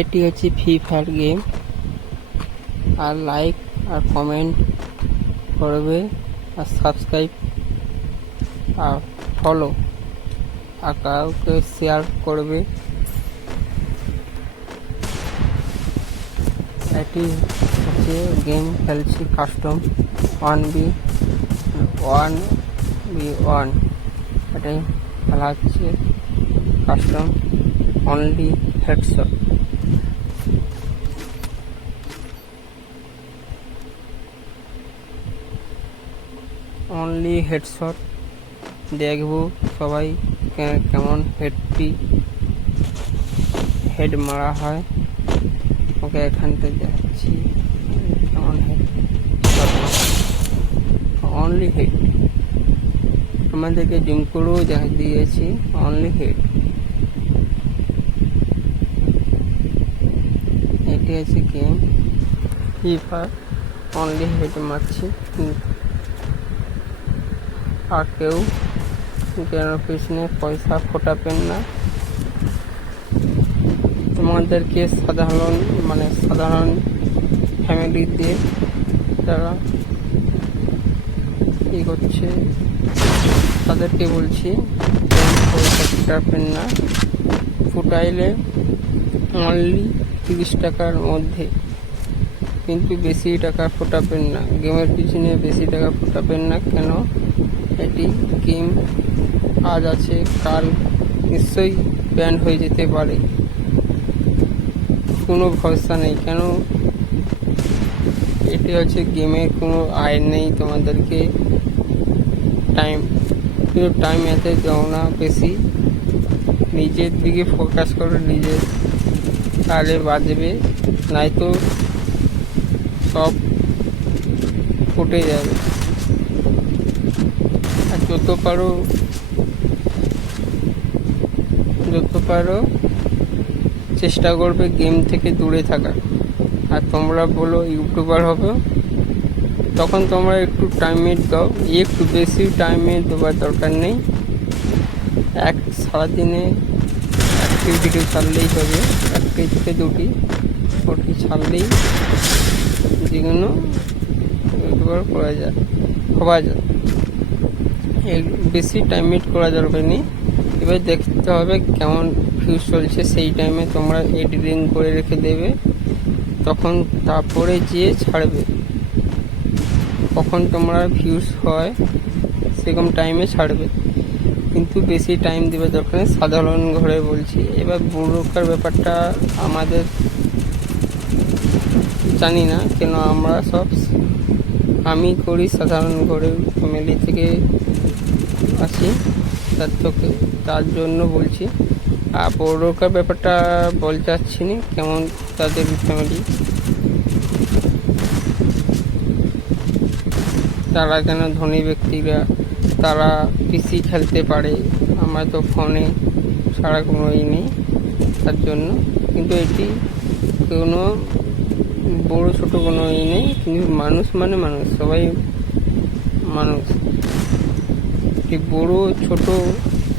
এটি হচ্ছে free fire game. আর like আর comment করবে, আর সাবস্ক্রাইব আর ফলো আর কাউকে শেয়ার করবে। এটি হচ্ছে গেম খেলছি কাস্টম 1v1 এটাই খেলা হচ্ছে custom only headshot. Only headshot দেখবো সবাই কেমন হেড মারা হয়। ওকে এখানটা যাচ্ছি কেমন অনলি হেড আমাদেরকে জুম করেও দেখা দিয়েছি। অনলি হেড এটি আছে game free fire. Only head মারছি আর কেউ কেন পিছনে পয়সা ফোটাবেন না। তোমাদেরকে সাধারণ ফ্যামিলিতে যারা ই করছে তাদেরকে বলছি পয়সা ফোটাবেন না। ফুটাইলে অনলি 30 টাকার মধ্যে, কিন্তু বেশি টাকা ফোটাবেন না। গেমের পিছনে বেশি টাকা ফোটাবেন না। কেন এটি গেম আজ আছে কাল নিশ্চয়ই ব্যান্ড হয়ে যেতে পারে, কোনো ভরসা নেই। কেন এটি হচ্ছে গেমের কোনো আইন নেই। তোমাদেরকে টাইম এতে দাও না বেশি, নিজের দিকে ফোকাস করো, নিজের তাহলে বাজবে, নয়তো সব ফুটে যাবে। আর যত পারো চেষ্টা করবে গেম থেকে দূরে থাকার। আর তোমরা বলো ইউটিউবার হবে, তখন তোমরা একটু টাইমের দাও। একটু বেশি টাইমে দেওয়ার দরকার নেই। সারাদিনে একটি ভিডিও ছাড়লেই হবে, 1 থেকে 2টি ওটি ছাড়লেই যেগুলো ইউটিউবার হওয়া যায়। বেশি টাইম করা যাবে না। এবার দেখতে হবে কেমন ভিউজ চলছে, সেই টাইমে তোমরা এডিটিং করে রেখে দেবে, তখন তারপরে যেয়ে ছাড়বে। কখন তোমরা ভিউজ হয় সেরকম টাইমে ছাড়বে, কিন্তু বেশি টাইম দেওয়ার দরকার নেই। সাধারণ ঘরে বলছি। এবার বুড়োকার ব্যাপারটা আমাদের জানি না, কেন আমি করি সাধারণ ঘরের ফ্যামিলি থেকে আছি, তার জন্য বলছি। আর বড়োকার ব্যাপারটা বলতে চাচ্ছি না, কেমন তাদের ফ্যামিলি, তারা কেন ধনী ব্যক্তিরা তারা পিসি খেলতে পারে, আমরা তো ফোনে ছাড়া কোনো নেই তার জন্য। কিন্তু এটি কোনো বড়ো ছোটো কোনো নেই, কিন্তু মানুষ মানে মানুষ, সবাই মানুষ। এটি বড়ো ছোট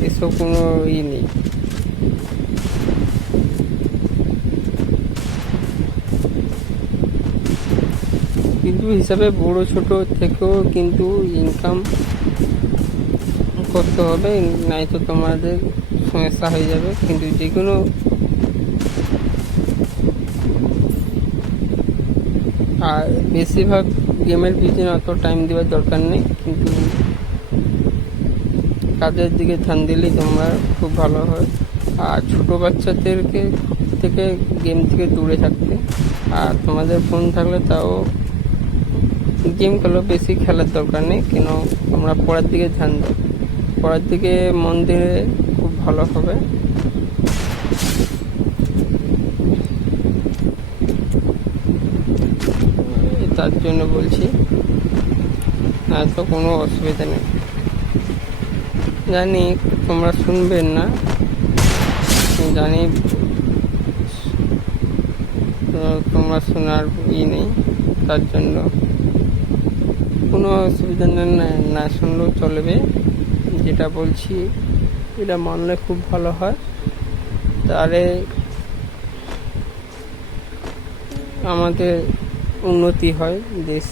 এসব কোনো নেই। কিন্তু হিসাবে বড়ো ছোট থেকেও কিন্তু ইনকাম করতে হবে, নাই তো তোমাদের সমস্যা হয়ে যাবে। কিন্তু যে কোনো আর বেশিরভাগ গেমের পিছনে অত টাইম দেওয়ার দরকার নেই, কিন্তু কাজের দিকে ধ্যান দিলেই তোমরা খুব ভালো হয়। আর ছোটো বাচ্চাদেরকে থেকে গেম থেকে দূরে থাকতে, আর তোমাদের ফোন থাকলে তাও গেম খেলো, বেশি খেলার দরকার নেই। কেন তোমরা পড়ার দিকে ধ্যান দাও, পড়ার দিকে মন দিলে খুব ভালো হবে। তার জন্য বলছি, না তো কোনো অসুবিধা নেই। জানি তোমরা শুনবেন না, জানি তোমরা শোনার নেই, তার জন্য কোনো অসুবিধা নেই, না শুনলেও চলবে। যেটা বলছি এটা মানলে খুব ভালো হয়, তাহলে আমাদের উন্নতি হয় দেশ,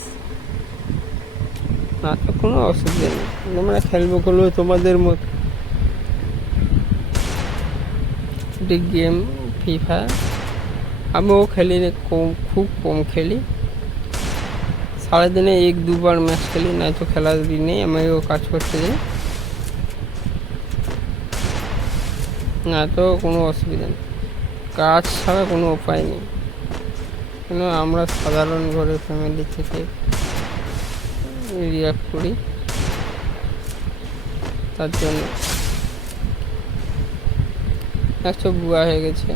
না তো কোনো অসুবিধা নেই। তোমরা খেলবো খেলবো তোমাদের মতো গেম ফ্রি ফায়ার। আমিও খেলি, খুব কম খেলি, সারাদিনে 1-2 বার ম্যাচ খেলি, নয়তো খেলার দিনেই আমিও কাজ করতে যাই, না তো কোনো অসুবিধা নেই। কাজ ছাড়া কোনো উপায় নেই, কেন আমরা সাধারণ ঘরের ফ্যামিলি থেকে রিয়াক্ট করি, তার জন্য একশো বুয়া হয়ে গেছে।